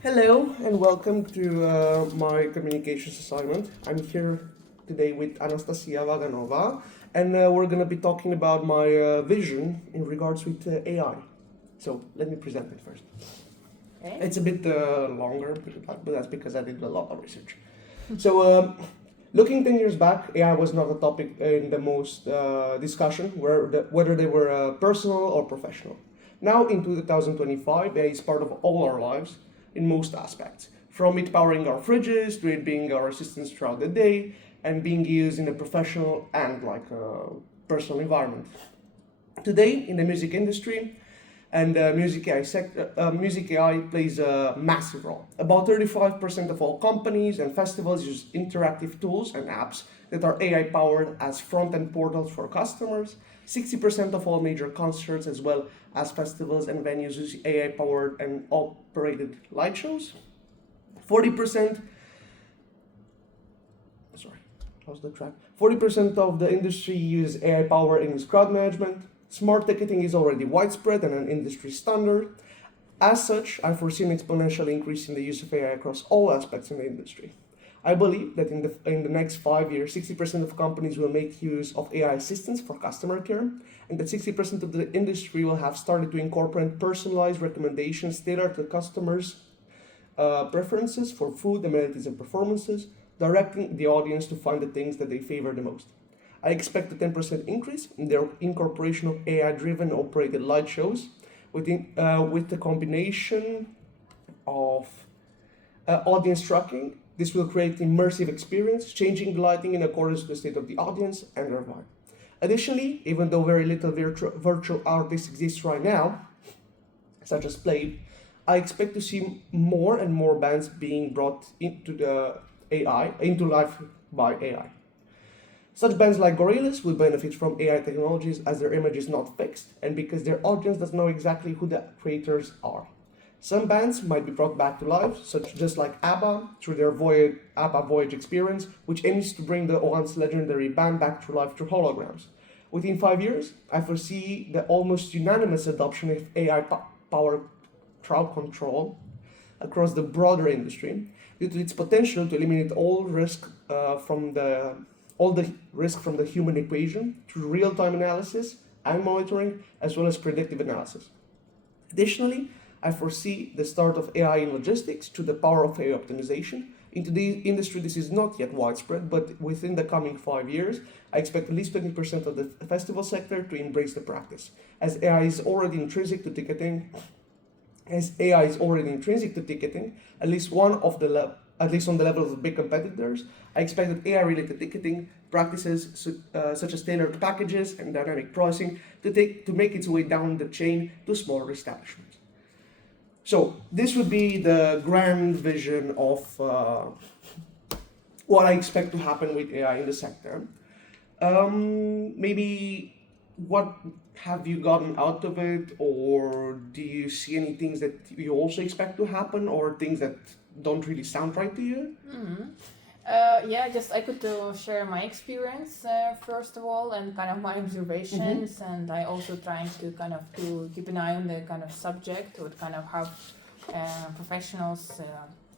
Hello and welcome to my communications assignment. I'm here today with Anastasia Vaganova, and we're going to be talking about my vision in regards with AI. So let me present it first. Okay. It's a bit longer, but that's because I did a lot of research. So, looking 10 years back, AI was not a topic in the most discussion, whether they were personal or professional. Now, in 2025, AI is part of all our lives in most aspects, from it powering our fridges to it being our assistants throughout the day and being used in a professional and personal environment. Today, in the music industry, and music AI plays a massive role. About 35% of all companies and festivals use interactive tools and apps that are AI powered as front end portals for customers. 60% of all major concerts, as well as festivals and venues, use AI powered and operated light shows. 40%, sorry, how's the track? 40% of the industry use AI power in its crowd management. Smart ticketing is already widespread and an industry standard. As such, I foresee an exponential increase in the use of AI across all aspects in the industry. I believe that in the next 5 years, 60% of companies will make use of AI assistants for customer care, and that 60% of the industry will have started to incorporate personalized recommendations tailored to customers' preferences for food, amenities, and performances, directing the audience to find the things that they favor the most. I expect a 10% increase in their incorporation of AI-driven operated light shows with the combination of audience tracking. This will create immersive experience, changing the lighting in accordance with the state of the audience and their vibe. Additionally, even though very little virtual artists exist right now, such as Play, I expect to see more and more bands being brought into life by AI. Such bands like Gorillaz will benefit from AI technologies as their image is not fixed and because their audience doesn't know exactly who the creators are. Some bands might be brought back to life, such just like ABBA through their ABBA Voyage experience, which aims to bring the once legendary band back to life through holograms. Within 5 years, I foresee the almost unanimous adoption of AI-powered crowd control across the broader industry due to its potential to eliminate all the risk from the human equation through real-time analysis and monitoring, as well as predictive analysis. Additionally, I foresee the start of AI in logistics through the power of AI optimization. In today's industry, this is not yet widespread, but within the coming 5 years, I expect at least 20% of the festival sector to embrace the practice. As AI is already intrinsic to ticketing, at least at least on the level of the big competitors, I expect that AI-related ticketing practices such as tailored packages and dynamic pricing to make its way down the chain to smaller establishments. So this would be the grand vision of what I expect to happen with AI in the sector. Maybe what have you gotten out of it, or do you see any things that you also expect to happen, or things that don't really sound right to you? Yeah, just I could share my experience first of all, and kind of my observations, and I also trying to kind of to keep an eye on the kind of subject, what kind of how professionals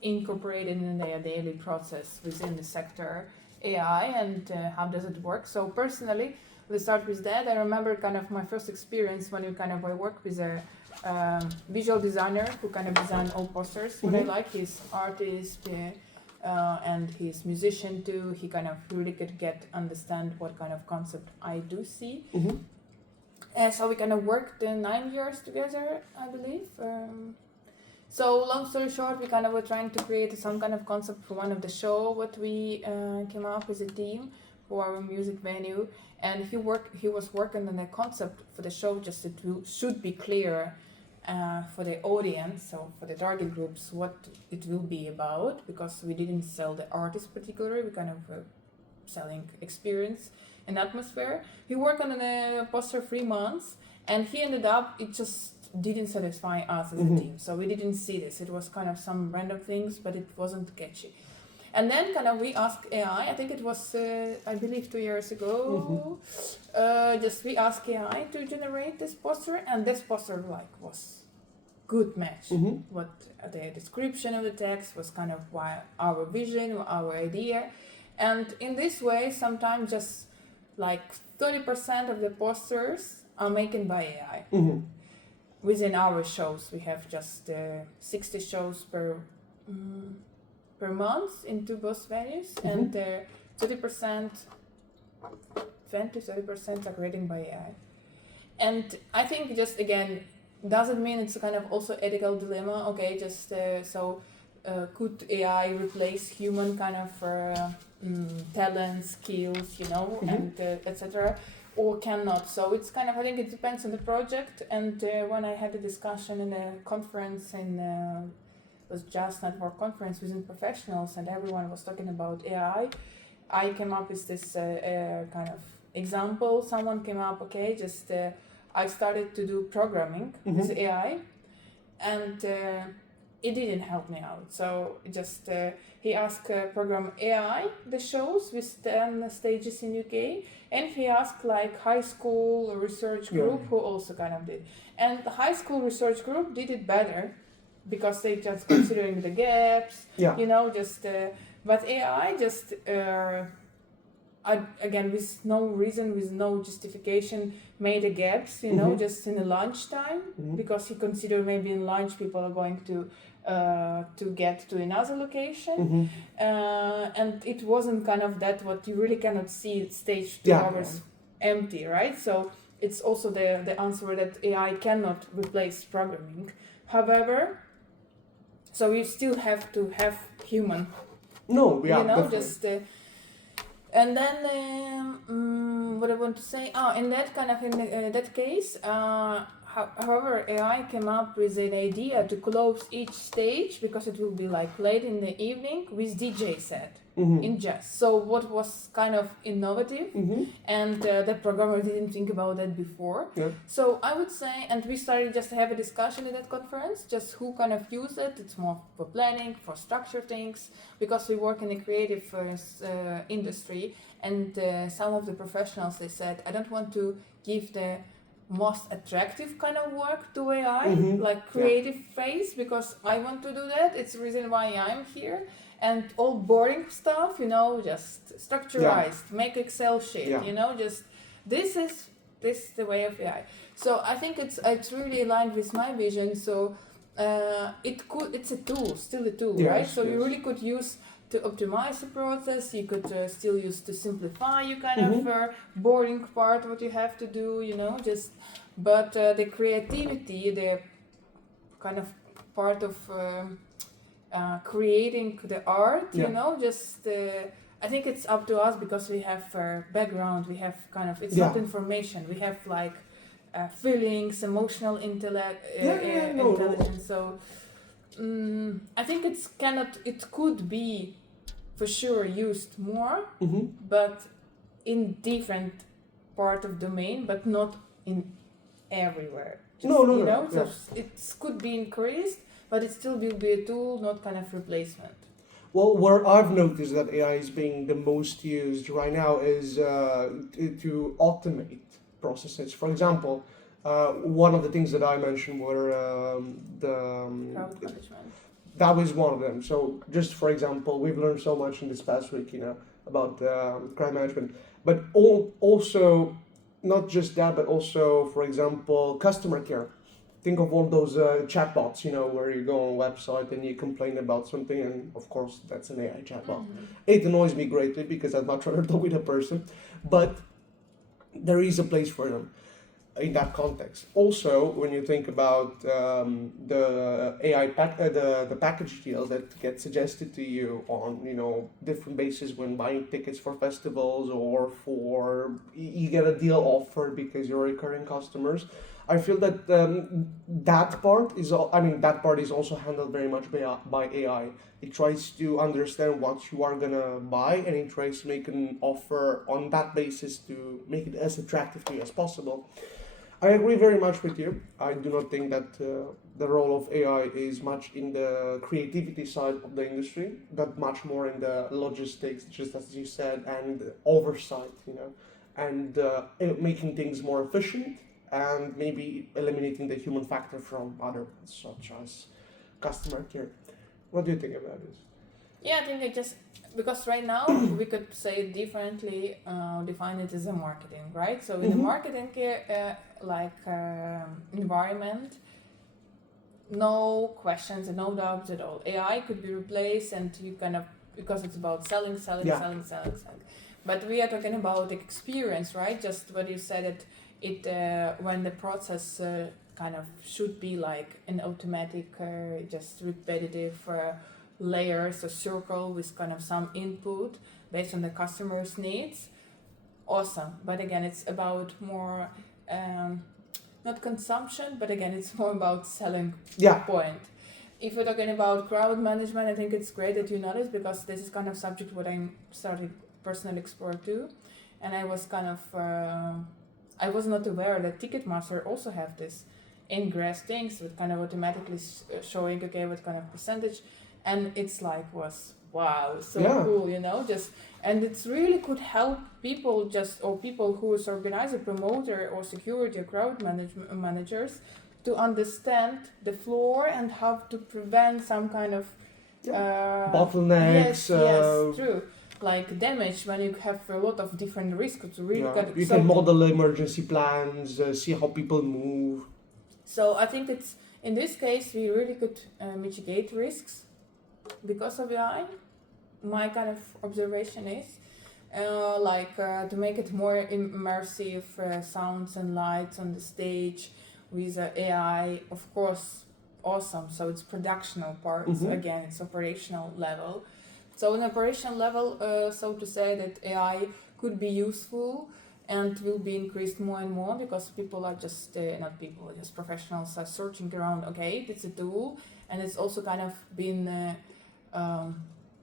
incorporated in their daily process within the sector AI, and how does it work. So personally, let's start with that. I remember kind of my first experience when I worked with a visual designer who kind of designed all posters. What I like, he's artist and he's musician too. He kind of really could understand what kind of concept I do see. And so we kind of worked 9 years together, I believe. So long story short, we kind of were trying to create some kind of concept for one of the show. What we came up with a team for our music venue, and he was working on the concept for the show. Just it should be clear for the audience, so for the target groups, what it will be about, because we didn't sell the artist particularly. We kind of selling experience and atmosphere. He worked on the poster 3 months, and he ended up it just didn't satisfy us as a team. So we didn't see this. It was kind of some random things, but it wasn't catchy. And then kind of we asked AI, I think it was, I believe 2 years ago, just we asked AI to generate this poster, and this poster was good match. Mm-hmm. What the description of the text was kind of why our vision, our idea, and in this way, sometimes just like 30% of the posters are making by AI. Mm-hmm. Within our shows, we have just 60 shows per month into both venues, and 30%, 20-30% are creating by AI. And I think just again, doesn't mean it's a kind of also ethical dilemma. Okay, just could AI replace human kind of talent, skills, and etc. or cannot? So it's kind of, I think it depends on the project. And when I had a discussion in a conference it was Just Network conference within professionals, and everyone was talking about AI. I came up with this kind of example. Someone came up, okay, just I started to do programming with AI, and it didn't help me out. So just he asked program AI the shows with 10 stages in UK, and he asked like high school research group who also kind of did. And the high school research group did it better because they just considering the gaps, but AI just again with no reason, with no justification, made the gaps, just in the lunchtime, because he considered maybe in lunch people are going to get to another location, and it wasn't kind of that what you really cannot see stage 2 hours empty, right? So it's also the answer that AI cannot replace programming. However, so you still have to have human. No, yeah, definitely. And then what I want to say, in that kind of in that case, however, AI came up with an idea to close each stage, because it will be like late in the evening, with DJ set in jazz. So what was kind of innovative, and the programmer didn't think about that before. Yeah. So I would say, and we started just to have a discussion at that conference, just who kind of use it. It's more for planning, for structure things, because we work in the creative industry, and some of the professionals, they said, I don't want to give the most attractive kind of work to AI, like creative phase, because I want to do that. It's the reason why I'm here. And all boring stuff, just structurized, make Excel sheet, just this is the way of AI. So I think it's really aligned with my vision. So it's a tool, still a tool, right? So you really could use to optimize the process. You could still use to simplify your kind of boring part, what you have to do, but the creativity, the kind of part of creating the art, I think it's up to us, because we have background, we have kind of, it's not information, we have like feelings, emotional intelligence. So I think it could be for sure used more, but in different part of domain, but not in everywhere. So it could be increased, but it still will be a tool, not kind of replacement. Well, where I've noticed that AI is being the most used right now is to automate processes. For example, one of the things that I mentioned were Crowd management. That was one of them. So just for example, we've learned so much in this past week, about crowd management, but also not just that, but also, for example, customer care. Think of all those chatbots, where you go on a website and you complain about something, and of course that's an AI chatbot. It annoys me greatly because I'd much rather talk with a person, but there is a place for them in that context. Also, when you think about the AI the package deals that get suggested to you on different bases when buying tickets for festivals, or for you get a deal offer because you're recurring customers. I feel that that part is also handled very much by AI. It tries to understand what you are gonna buy, and it tries to make an offer on that basis to make it as attractive to you as possible. I agree very much with you. I do not think that the role of AI is much in the creativity side of the industry, but much more in the logistics, just as you said, and oversight, and making things more efficient. and maybe eliminating the human factor from other ones, such as customer care. What do you think about this? Yeah, I think it just because right now we could say it differently, define it as a marketing, right? So in the marketing environment, no questions and no doubts at all. AI could be replaced, and you kind of because it's about selling. But we are talking about experience, right? Just what you said it when the process kind of should be like an automatic, just repetitive layers, a circle with kind of some input based on the customer's needs. Awesome, but again, it's about more. Not consumption, but again, it's more about selling point. If we're talking about crowd management, I think it's great that you noticed because this is kind of subject what I'm starting personally explore too, and I was kind of I was not aware that Ticketmaster also have this ingress things with kind of automatically showing okay what kind of percentage, and it's like was wow so cool, you know, just and it's really could help people just or people who is organizer, promoter or security or crowd managers to understand the floor and how to prevent some kind of bottlenecks. Yes, true. Like damage when you have a lot of different risks to really you can model emergency plans, see how people move. So I think it's in this case we really could mitigate risks because of AI. My kind of observation is to make it more immersive sounds and lights on the stage with AI, of course, awesome. So it's productional parts, again, it's operational level. So in operational level, so to say that AI could be useful and will be increased more and more because people are just, not people, just professionals are searching around, okay, it's a tool, and it's also kind of been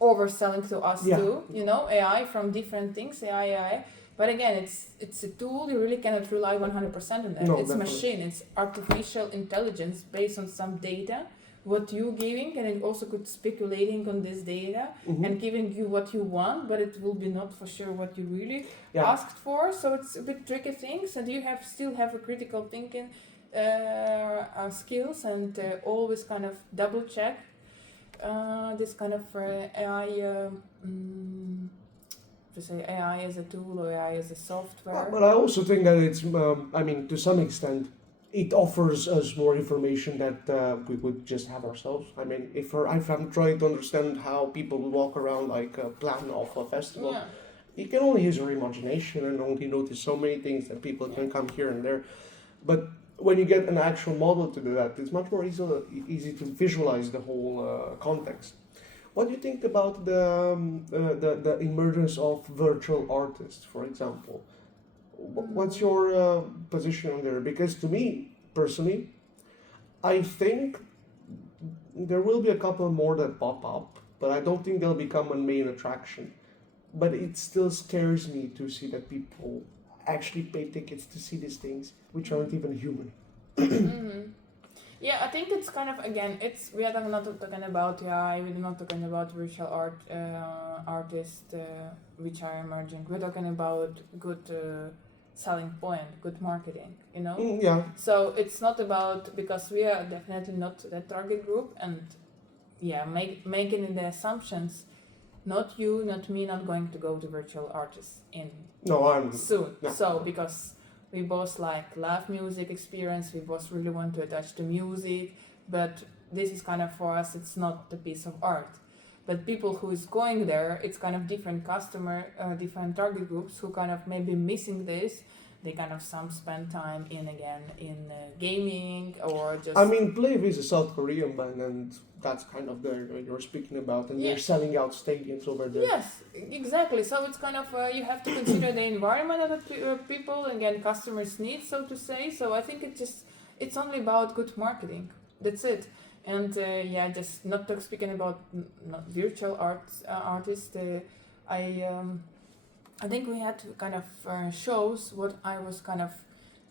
overselling to us too, you know, AI from different things, AI. But again, it's a tool, you really cannot rely 100% on that. No, it's definitely. machine, it's artificial intelligence based on some data, what you're giving, and it also could speculating on this data and giving you what you want, but it will be not for sure what you really asked for. So it's a bit tricky things, and you still have a critical thinking skills and always kind of double check this kind of AI. To say AI as a tool or AI as a software. But I also think that it's, to some extent, it offers us more information that we would just have ourselves. I mean, if I'm trying to understand how people walk around like a plan of a festival, you can only use your imagination and only notice so many things that people can come here and there. But when you get an actual model to do that, it's much more easy to visualize the whole context. What do you think about the emergence of virtual artists, for example? What's your position on there? Because to me, personally, I think there will be a couple more that pop up, but I don't think they'll become a main attraction. But it still scares me to see that people actually pay tickets to see these things, which aren't even human. Yeah, I think it's kind of again. We are not talking about AI. We're not talking about virtual artists which are emerging. We're talking about good selling point, good marketing. You know. So it's not about because we are definitely not that target group, and making the assumptions. Not you, not me, not going to go to virtual artists soon. No. So because we both love music experience, we both really want to attach to music, but this is kind of for us, it's not the piece of art. But people who is going there, it's kind of different customer, different target groups who kind of maybe missing this. They kind of some spend time in gaming or just. I mean, Playv is a South Korean band, and that's kind of you're speaking about, and they're selling out stadiums over there. Yes, exactly. So it's kind of you have to consider the environment of the people, again, customers' needs, so to say. So I think it's only about good marketing. That's it. And just not speaking about virtual artists. I think we had kind of shows what I was kind of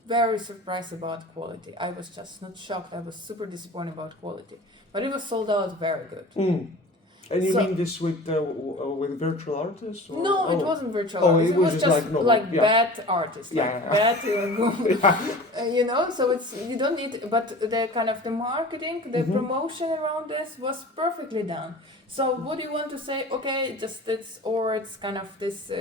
very surprised about quality. I was just not shocked. I was super disappointed about quality, but it was sold out very good. And you So- mean this with virtual artists? Or? No, it Oh. wasn't virtual. Oh, artists. it was just like normal, like yeah. bad artists, like Yeah, bad, Yeah. you know. So it's you don't need, but the kind of the marketing, the Mhm. promotion around this was perfectly done. So what do you want to say? Okay, just it's kind of this.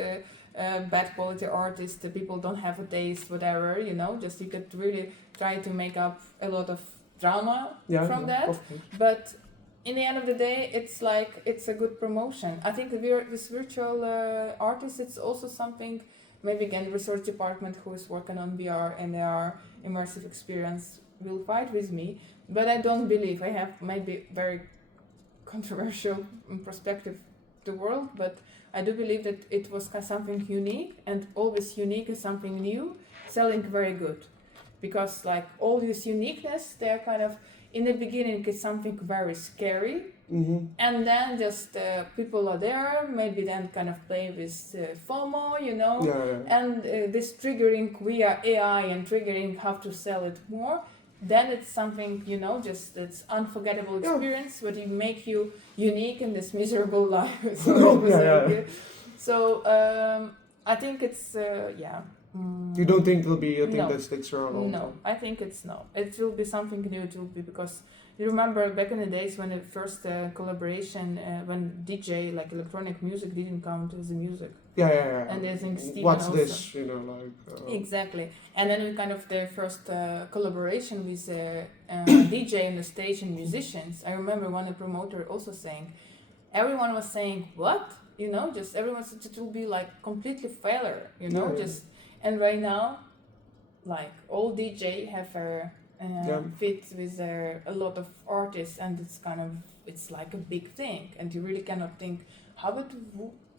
Bad quality artist, the people don't have a taste, whatever, you know. Just you could really try to make up a lot of drama Yeah, from yeah, that. of course. But in the end of the day, it's like it's a good promotion. I think this virtual artist, it's also something. Maybe again, research department who is working on VR and their immersive experience will fight with me. But I don't believe I have maybe very controversial perspective the world, but I do believe that it was something unique, and always unique is something new, selling very good, because like all this uniqueness, they're kind of in the beginning it's something very scary, Mm-hmm. and then just people are there, maybe then kind of play with FOMO, you know, Yeah, yeah. and this triggering via AI and triggering how to sell it more. Then it's something, you know, just it's unforgettable Yeah. experience, what you make you unique in this miserable life. Yeah. So I think it's You don't think it'll be a thing No. that sticks around all the no, time? I think it's no. It will be something new. It will be because you remember back in the days when the first collaboration, when DJ like electronic music didn't count as a music. Yeah. And I think Steven What's also- this? You know, like. Exactly, and then we kind of the first collaboration with DJ and the stage and musicians. I remember one the promoter also saying, everyone was saying what, you know, just everyone said it will be like completely failure, you know, Yeah. just and right now, like all DJ have a fit with a lot of artists, and it's like a big thing, and you really cannot think how it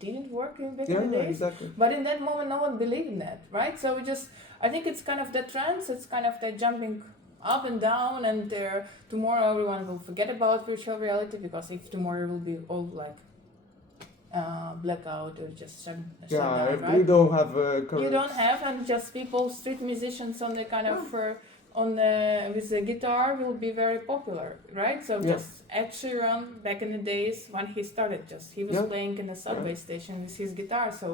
didn't work back in the days. Exactly. But in that moment, no one believed in that, right? So I think it's kind of the trends. It's kind of the jumping up and down, and tomorrow everyone will forget about virtual reality, because if tomorrow will be all like blackout or just shut Yeah, down, if right? we don't have current. You don't have, and just people, street musicians on the kind of with the guitar will be very popular, right? So Yeah. just Ed Sheeran back in the days when he started, he was Yeah. playing in the subway station with his guitar. So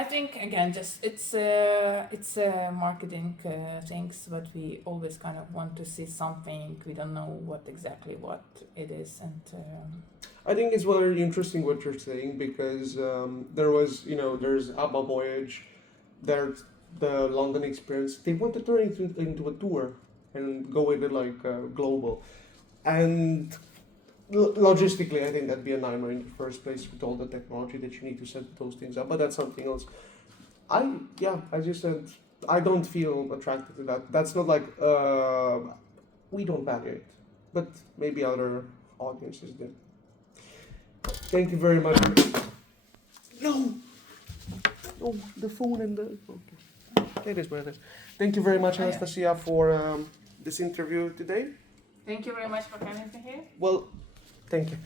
I think again, just it's marketing things, but we always kind of want to see something. We don't know what it is, and. I think it's very interesting what you're saying, because there's ABBA Voyage, there's the London Experience. They want to turn it into a tour and go with it like global. And logistically, I think that'd be a nightmare in the first place with all the technology that you need to set those things up. But that's something else. I just said I don't feel attracted to that. That's not like we don't value it, but maybe other audiences do. Thank you very much. No, the phone and the. Okay, it is what it is. Thank you very much, Oh, yeah. Anastasia, for this interview today. Thank you very much for having me here. Well, thank you.